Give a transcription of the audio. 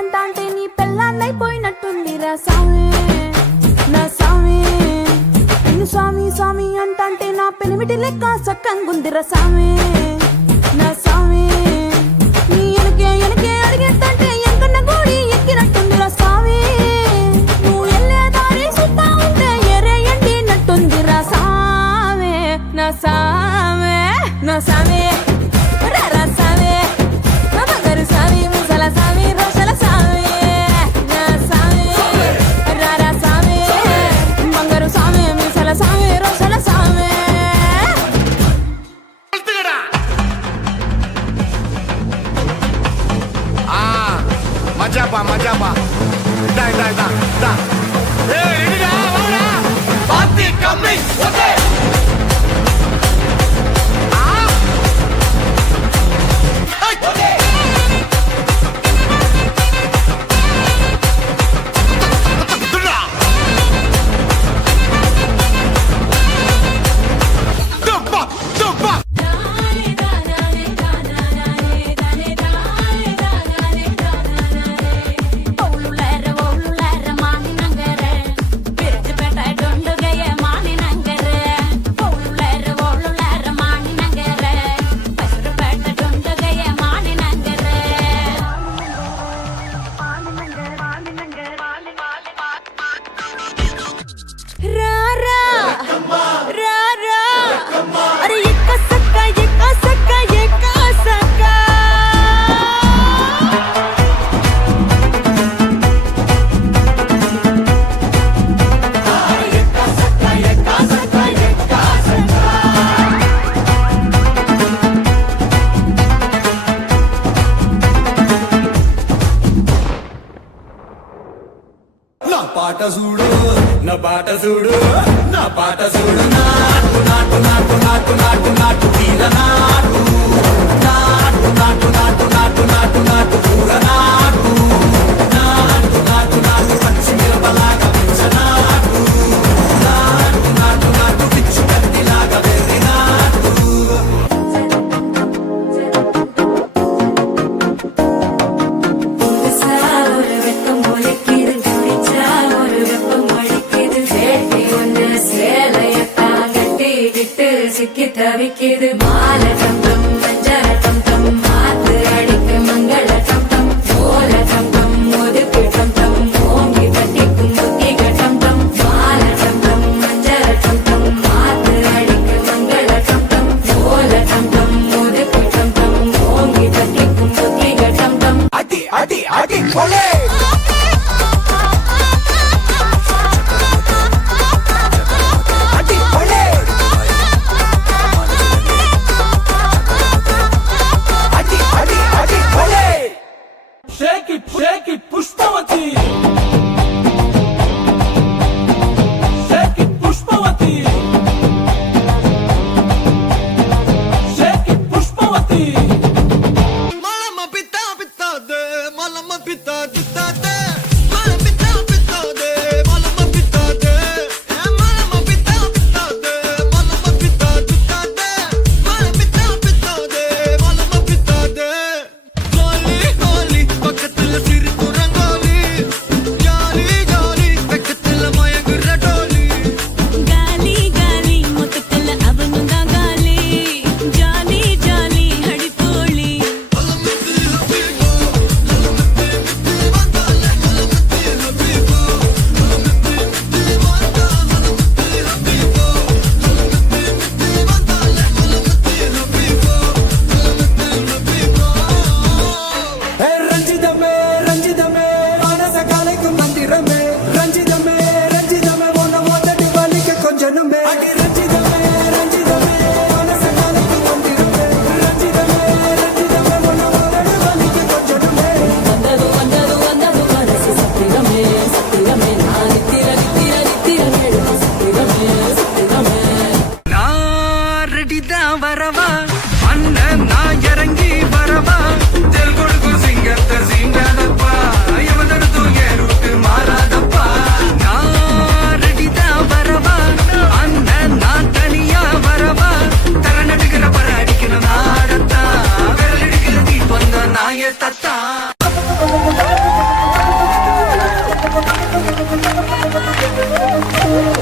అంటాంటే నీ పెళ్ళాన్నైపోయినట్టుందిరా సామి నా సామి నిన్ను స్వామి స్వామి అంటాంటే నా పెనిమిటి లెక్క సక్కంగుందిరా సామి నా సామి నీ ఎనకే ఎనకే అడిగేటంటే ఎంకన్న గోడి ఎక్కినట్టుందిరా సామి నువ్వు ఎల్లే దారి సుత్తా ఉంటే ఎరే ఎండినట్టుందిరా సామి నా సామి నా సామి రారా సామి నా బంగారు సామి ముసల సామి రోషల సామి నా సామి రారా సామి బంగారు సామి ముసల సామి రోషల సామి మజాపా మజాపా దా దా దా దా ఏ రెడీగా వాడా పార్టీ కమింగ్ ఓకే పాట చూడు నా పాట చూడు నా పాట చూడు నాటు నాటు నాటు నాటు నాటు నాటు తీర నాటు నాటు నాటు నాటు నాటు నాటు నాటు పూర నాటు నాటు నాటు నాటు పచ్చి మిరపలాగా పిచ్చ నాటు నాటు నాటు నాటు పిచ్చు కత్తిలాగా వెర్రి నాటు சிக்கி தவிக்கிது மால டம்டம் மஞ்சள டம்டம் மாத்து அடிக்கு மங்கள டம்டம் ஓல டம்டம் ஒதுக்கு டம்டம் ஓங்கி தட்டிக்கும் புத்திக டம்டம் மால டம்டம் மஞ்சள டம்டம் மாத்து அடிக்கு மங்கள டம்டம் ஓல டம்டம் ஒதுக்கு டம்டம் ஓங்கி தட்டிக்கும் புத்திக டம்டம் அடி அடி அடி கொலை Shake it, Pushpavati. Shake it, Pushpavati. Shake it, Pushpavati. Malama pitta pitta de, malama pitta pitta de, malama pitta pitta de, malama pitta de, malama pitta pitta de, malama pitta pitta de, malama pitta pitta de, malama pitta de. Goli goli, பக்கத்துல சிரிப்பு rangoli, jolly jolly, பக்கத்துல மயங்குற டோலி. గాలి గాలి మొత్తకల్ల అవనుగా గాలి జాలి జాలి హడిపోళి Pushpavati.